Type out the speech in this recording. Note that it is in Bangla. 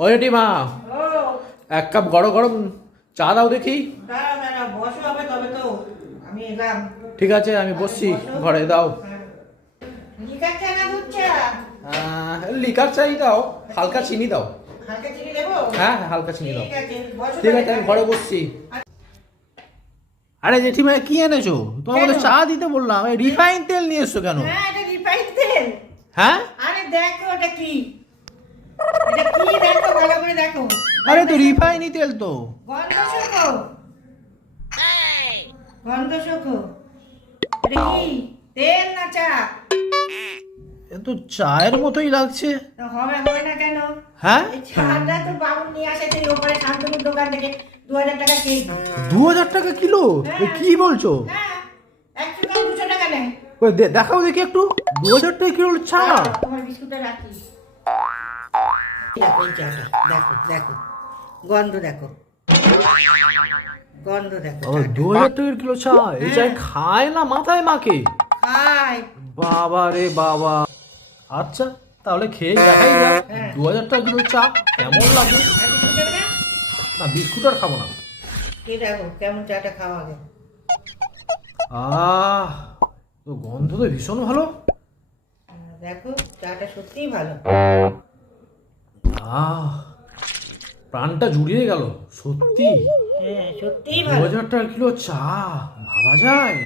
ও জেঠিমা, ও এক কাপ গরম গরম চা দাও দেখি। দাঁড়াও দাঁড়াও, বসো হবে তবে তো আমি এলাম। ঠিক আছে, আমি বসছি বসো। ঘরে। দাও হ্যাঁ। লিকার চা না দুধ চা? লিকার চাই দাও, হালকা চিনি দাও। হালকা চিনি দেবো? হ্যাঁ হ্যাঁ, হালকা চিনি দাও। ঠিক আছে, বসো ঠিক আছে, তাহলে। আমি ঘরে বসছি। আরে জেঠিমা, কি এনেছো? তোমার কেন? বলে চা দিতে বললাম, রিফাইন তেল নিয়ে এসছো কেন? হ্যাঁ, এটা রিফাইন তেল। হ্যাঁ, আরে দেখো এটা কি, এটা কি দেখো, ভালো করে দেখো। আরে তো রিফাইনই তেল তো। গন্ধ শোকো, গন্ধ শোকো। এটা কি তেল না চা? এ তো চায়ের মতোই লাগছে। তো হবে হবে না কেন? হ্যাঁ, এই চাটা তো বাবু নিয়ে আসে সেই ওপরে শান্তনুর দোকান থেকে 2000 টাকা কেজি। 2000 টাকা কিলো? এ কি বলছো? হ্যাঁ, 100 গ্রাম 200 টাকা নেয়। ওই দেখাও দেখি একটু। 2000 টাকা কিলো চা? তোমার বিস্কুটটা রাখি। দেখো এই চাটা, দেখো দেখো, গন্ধ দেখো, গন্ধ দেখো। 2000 টাকার কিলো চা? এই চায় খায় না মাথায় মাকে? খাই। বাবা রে বাবা। আচ্ছা, তাহলে খেয়ে দেখাই যাক। হ্যাঁ। 2000 টাকা কিলো চা কেমন লাগে। আর বিস্কুট দেবে না? না, বিস্কুট আর খাবো না। কি দেখো কেমন চাটা খাওয়া হবে। আহ, তো গন্ধ তো ভীষণ ভালো। দেখো চাটা সত্যিই ভালো। আহ, প্রাণটা জুড়িয়ে গেল সত্যি। হ্যাঁ, সত্যিই ভালো। 2000 টাকা কিলো চা, ভাবা যায়?